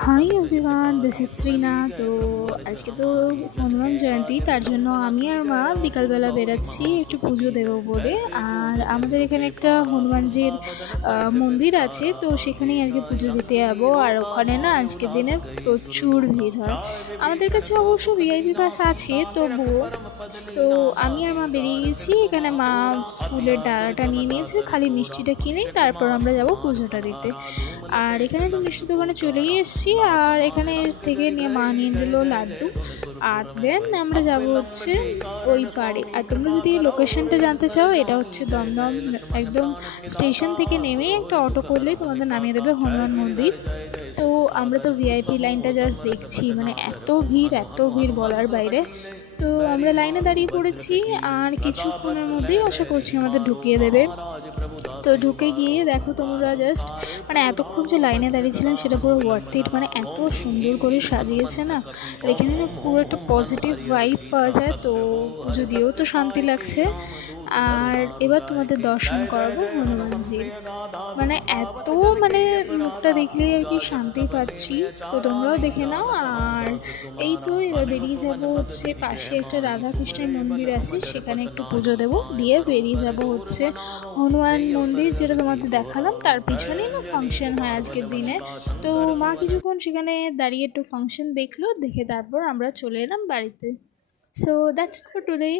High everyone, this is Shrina. তো আজকে তো হনুমান জয়ন্তী, তার জন্য আমি আর মা বিকালবেলা বেরাচ্ছি একটু পুজো দেবো বলে। আর আমাদের এখানে একটা হনুমানজির মন্দির আছে, তো সেখানেই আজকে পুজো দিতে যাবো। আর ওখানে না আজকের দিনে প্রচুর ভিড় হয়। আমাদের কাছে অবশ্য ভিআইপি পাস আছে, তবুও তো আমি আর মা বেরিয়ে গেছি। এখানে মা ফুলের ডালাটা নিয়ে নিয়েছে, খালি মিষ্টিটা কিনেই তারপর আমরা যাব পুজোটা দিতে। আর এখানে তো মিষ্টির দোকানে চলেই এসেছি। আর এখানে থেকে নিয়ে মা নিয়ে নিল লাড্ডু। আর দেন আমরা যাব হচ্ছে ওই পাড়ে। আর তোমরা যদি লোকেশনটা জানতে চাও, এটা হচ্ছে দমদম একদম স্টেশন থেকে নেমেই একটা অটো করলেই তোমাদের নামিয়ে দেবে হনুমান মন্দির। তো আমরা তো ভিআইপি লাইনটা জাস্ট দেখছি, মানে এত ভিড় এত ভিড় বলার বাইরে। তো আমরা লাইনে দাঁড়িয়ে পড়েছি, আর কিছুক্ষণের মধ্যেই আশা করছি আমাদের ঢুকিয়ে দেবে। তো ঢুকে গিয়ে দেখো তোমরা জাস্ট, মানে এতক্ষণ যে লাইনে দাঁড়িয়েছিলাম সেটা পুরো ওয়ার্থ ইট। মানে এত সুন্দর করে সাজিয়েছে না, আর এখানে না পুরো একটা পজিটিভ ভাইব পাওয়া যায়। তো পুজো দিয়েও তো শান্তি লাগছে। আর এবার তোমাদের দর্শন করাবো হনুমানজির, মানে এত, মানে মুখটা দেখলেই আর কি শান্তি পাচ্ছি। তো তোমরাও দেখে নাও। আর এই তো এবার বেরিয়ে যাব হচ্ছে, পাশে একটা রাধা কৃষ্ণের মন্দির আছে, সেখানে একটু পুজো দেবো, দিয়ে বেরিয়ে যাব হচ্ছে হনুমান মন্দির, যেটা তোমাদের দেখালাম তার পিছনেই না ফাংশন হয় আজকের দিনে। তো মা কিছুক্ষণ সেখানে দাঁড়িয়ে একটু ফাংশন দেখলো, দেখে তারপর আমরা চলে এলাম বাড়িতে। So that's it for today.